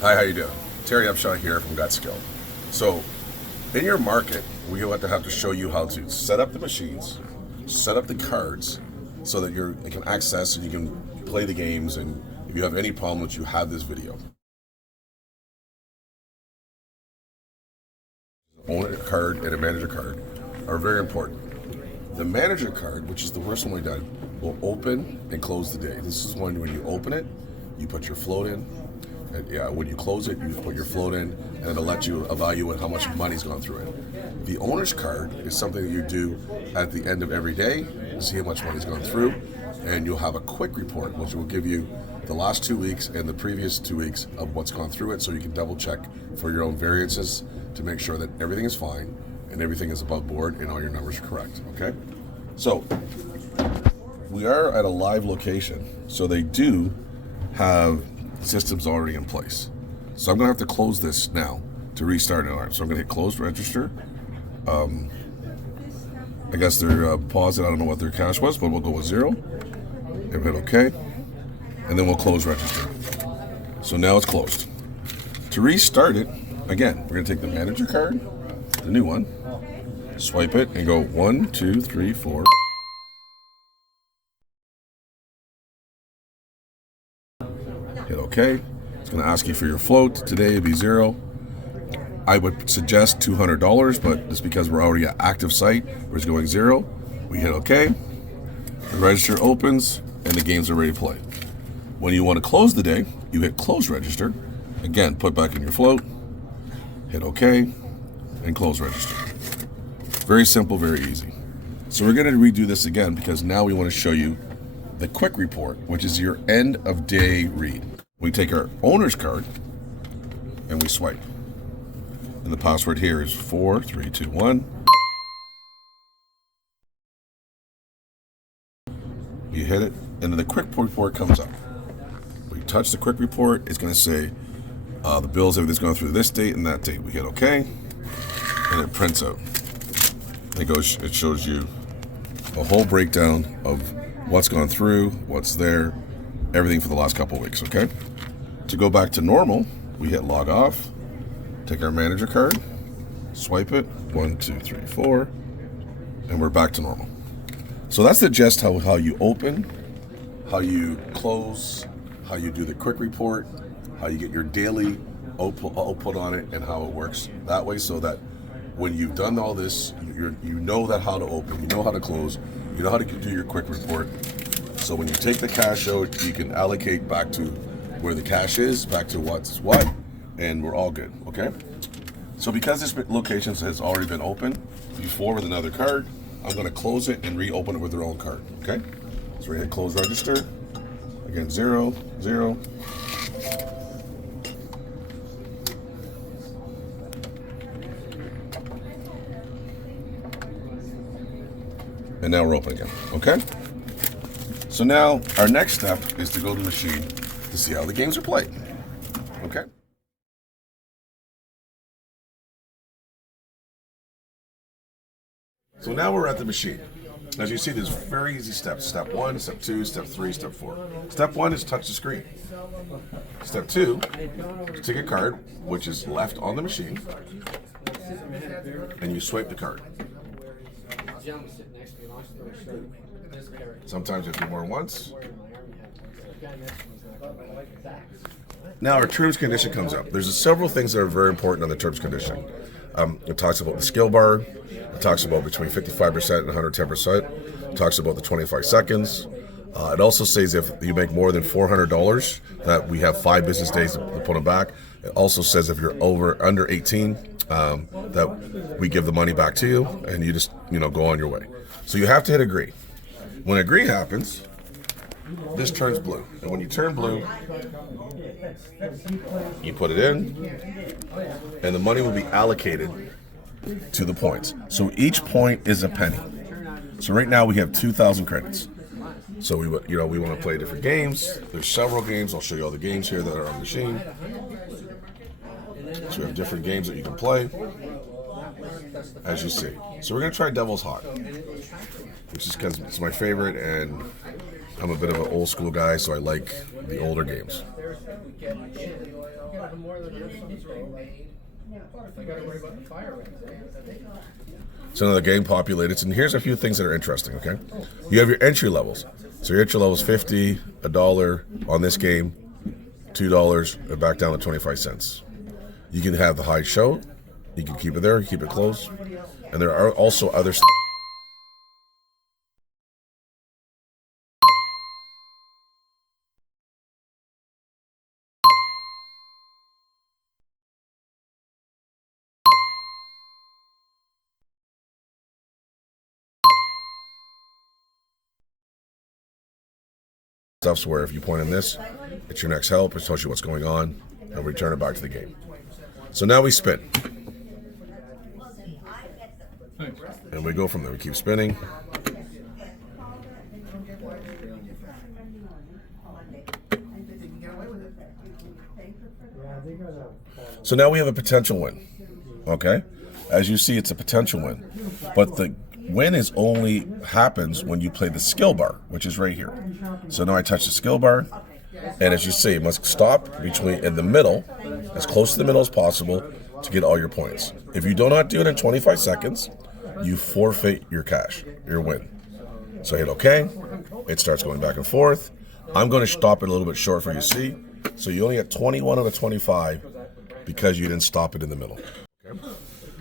Hi, how you doing? Terry Upshaw here from Gotskill. So, in your market, we have to show you how to set up the machines, set up the cards, so that you can access and you can play the games. And if you have any problems, you have this video. Owner card and a manager card are very important. The manager card, which is the first one we've done, will open and close the day. This is when you open it, you put your float in. And when you close it, you put your float in, and it'll let you evaluate how much money's gone through it. The owner's card is something that you do at the end of every day to see how much money's gone through, and you'll have a quick report, which will give you the last 2 weeks and the previous 2 weeks of what's gone through it, so you can double check for your own variances to make sure that everything is fine and everything is above board and all your numbers are correct. Okay, so we are at a live location, so they do have systems already in place. So I'm gonna have to close this now to restart it. All right, so I'm gonna hit close register. I guess they're pausing. I don't know what their cash was, but we'll go with 0 and hit OK, and then we'll close register. So now it's closed. To restart it again, we're gonna take the manager card, the new one, swipe it, and go 1, 2, 3, 4. Hit OK. It's going to ask you for your float. Today it'd be 0. I would suggest $200, but it's because we're already at active site where it's going 0. We hit OK. The register opens and the games are ready to play. When you want to close the day, you hit close register. Again, put back in your float, hit OK, and close register. Very simple, very easy. So we're going to redo this again because now we want to show you the quick report, which is your end of day read. We take our owner's card and we swipe. And the password here is 4321. You hit it, and then the quick report comes up. We touch the quick report, it's going to say the bills, everything's going through this date and that date. We hit OK, and it prints out. It shows you a whole breakdown of what's gone through, what's there, everything for the last couple of weeks, okay? To go back to normal, we hit log off, take our manager card, swipe it, 1, 2, 3, 4, and we're back to normal. So that's the gist how you open, how you close, how you do the quick report, how you get your daily output on it, and how it works that way, so that when you've done all this, you know that how to open, you know how to close, you know how to do your quick report. So when you take the cash out, you can allocate back to where the cash is, back to what's what, and we're all good, okay? So because this location has already been open before with another card, I'm gonna close it and reopen it with their own card, okay? So we hit close register, again, 0, 0. And now we're open again, okay? So now our next step is to go to the machine to see how the games are played, okay? So now we're at the machine. As you see, there's very easy steps. Step 1, step 2, step 3, step 4. Step 1 is touch the screen. Step 2 is take a card, which is left on the machine, and you swipe the card. Sometimes you have to do more than once. Now our terms condition comes up. There's several things that are very important on the terms condition. It talks about the skill bar. It talks about between 55% and 110%. It talks about the 25 seconds. It also says if you make more than $400, that we have 5 business days to put them back. It also says if you're under 18, that we give the money back to you, and you just go on your way. So you have to hit agree. When agree happens, this turns blue, and when you turn blue, you put it in, and the money will be allocated to the points. So each point is a penny. So right now we have 2,000 credits. So we want to play different games. There's several games. I'll show you all the games here that are on the machine. So we have different games that you can play, as you see. So we're going to try Devil's Hot, which is because it's my favorite, and I'm a bit of an old school guy, so I like the older games. So now the game populated, and here's a few things that are interesting, okay? You have your entry levels. So your entry level is 50, $1 on this game, $2, and back down to 25 cents. You can have the high show, you can keep it there, keep it close, and there are also other stuffs where if you point in this, it's your next help, it tells you what's going on, and we return it back to the game. So now we spin. And we go from there, we keep spinning. So now we have a potential win, okay? As you see, it's a potential win. But the win is only happens when you play the skill bar, which is right here. So now I touch the skill bar, and as you see, you must stop in the middle, as close to the middle as possible, to get all your points. If you do not do it in 25 seconds, you forfeit your cash, your win. So hit OK. It starts going back and forth. I'm going to stop it a little bit short for you to see. So you only get 21 out of 25 because you didn't stop it in the middle. Okay.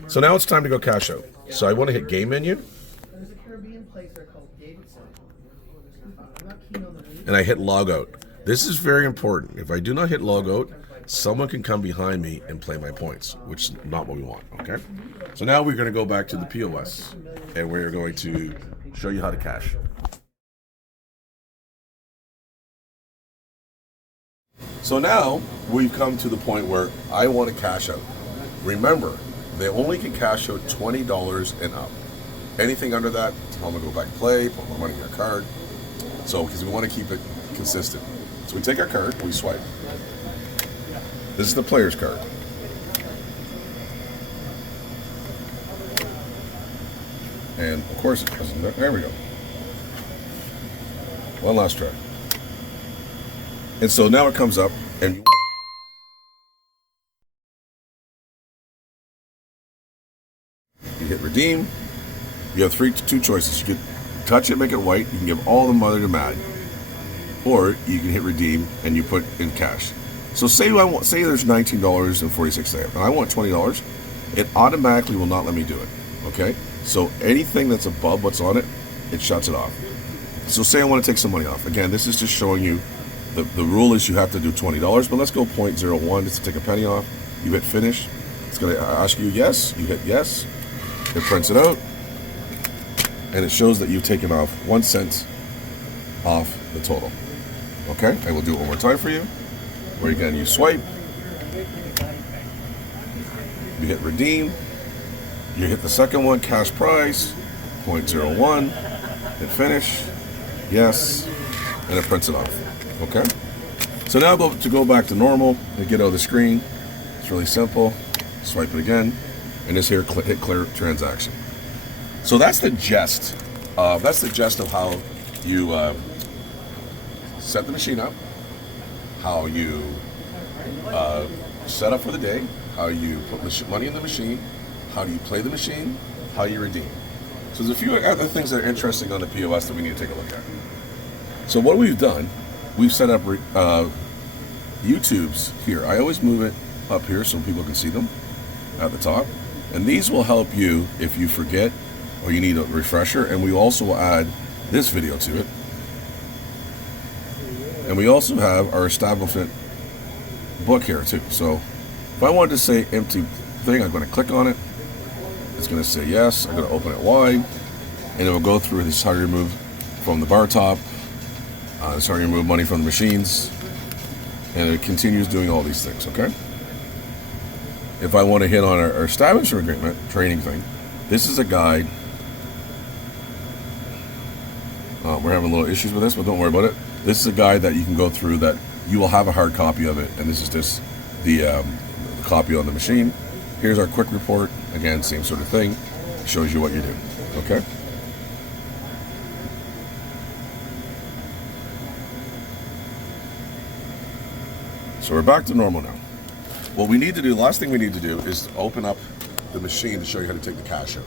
So now it's time to go cash out. So I want to hit game menu. And I hit log out. This is very important. If I do not hit log out, someone can come behind me and play my points, which is not what we want, okay? So now we're going to go back to the POS, and we're going to show you how to cash. So now we've come to the point where I want to cash out. Remember, they only can cash out $20 and up. Anything under that, tell them to go back and play, put more money in your card. So, because we want to keep it consistent. So we take our card, we swipe. This is the player's card. And of course, there we go. One last try. And so now it comes up, and you hit redeem. You have two choices. You can touch it, make it white. You can give all the money to Matt, or you can hit redeem and you put in cash. So say there's $19.46 and I want $20. It automatically will not let me do it. Okay. So anything that's above what's on it, it shuts it off. So say I want to take some money off. Again, this is just showing you the rule is you have to do $20, but let's go 0.01 just to take a penny off. You hit finish. It's going to ask you yes. You hit yes. It prints it out. And it shows that you've taken off 1 cent off the total. Okay, I will do it one more time for you. Where again, you swipe, you hit redeem, you hit the second one, cash price, 0.01, hit finish, yes, and it prints it off. Okay, so now to go back to normal and get out of the screen, it's really simple. Swipe it again, and just here hit clear transaction. So that's the gist. That's the gist of how you set the machine up, how you set up for the day, how you put money in the machine, how do you play the machine, how you redeem. So there's a few other things that are interesting on the POS that we need to take a look at. So what we've done, we've set up YouTubes here. I always move it up here so people can see them at the top. And these will help you if you forget or you need a refresher. And we also will add this video to it. And we also have our establishment book here too. So if I wanted to say empty thing, I'm going to click on it. It's going to say yes. I'm going to open it wide, and it will go through this how you remove from the bar top. This how you remove money from the machines, and it continues doing all these things. Okay. If I want to hit on our establishment agreement training thing, this is a guide. We're having a little issues with this, but don't worry about it. This is a guide that you can go through that you will have a hard copy of it, and this is just the copy on the machine. Here's our quick report. Again, same sort of thing. Shows you what you do. Okay. So we're back to normal now. what we need to do, the last thing we need to do is to open up the machine to show you how to take the cash out.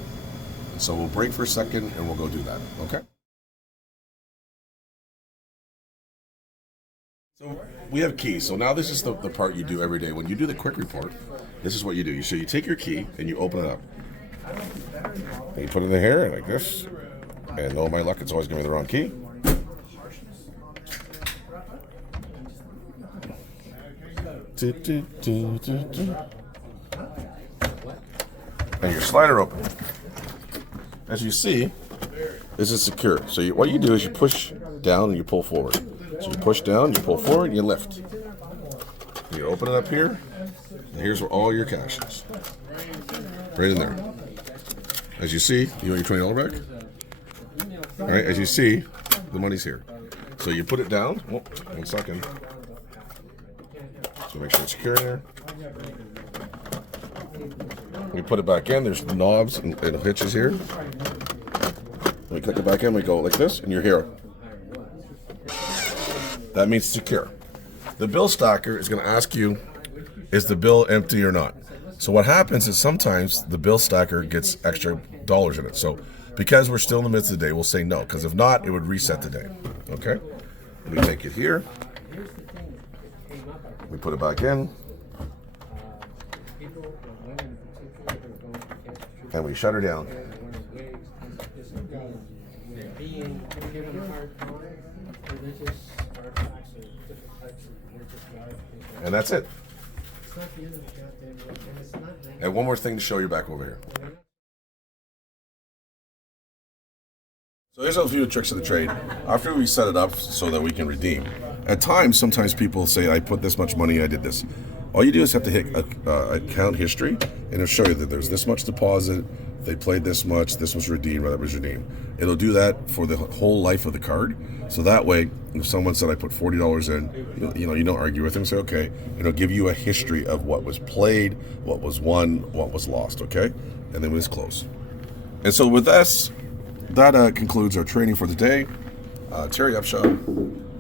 And so we'll break for a second and we'll go do that, okay? So we have keys. So now this is the part you do every day. When you do the quick report, this is what you do. So you take your key and you open it up. And you put it in here like this. And oh my luck, it's always giving me the wrong key. And your slider open. As you see, this is secure. So what you do is you push down and you pull forward. So you push down, you pull forward, and you lift. And you open it up here, and here's where all your cash is. Right in there. As you see, you want your $20 back? All right, as you see, the money's here. So you put it down. Oh, 1 second. So make sure it's secure in there. We put it back in. There's knobs and hitches here. We click it back in. We go like this, and you're here. That means secure. The bill stacker is going to ask you, is the bill empty or not? So what happens is sometimes the bill stacker gets extra dollars in it. So because we're still in the midst of the day, we'll say no, because if not, it would reset the day. Okay? We take it here. We put it back in. And we shut her down. And that's it. And one more thing to show you back over here. So here's a few tricks of the trade. After we set it up so that we can redeem, at times, sometimes people say, I put this much money, I did this. All you do is have to hit account history, and it'll show you that there's this much deposit, they played this much, this was redeemed, or that was redeemed. It'll do that for the whole life of the card. So that way, if someone said I put $40 in, you don't argue with them. Say, okay, it'll give you a history of what was played, what was won, what was lost, okay? And then we just close. And so with this, that concludes our training for the day. Terry Upshaw,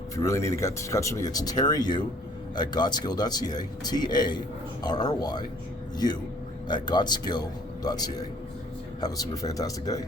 if you really need to get in touch with me, it's terryu@gotskill.ca, TARRYU@gotskill.ca. Have a super fantastic day.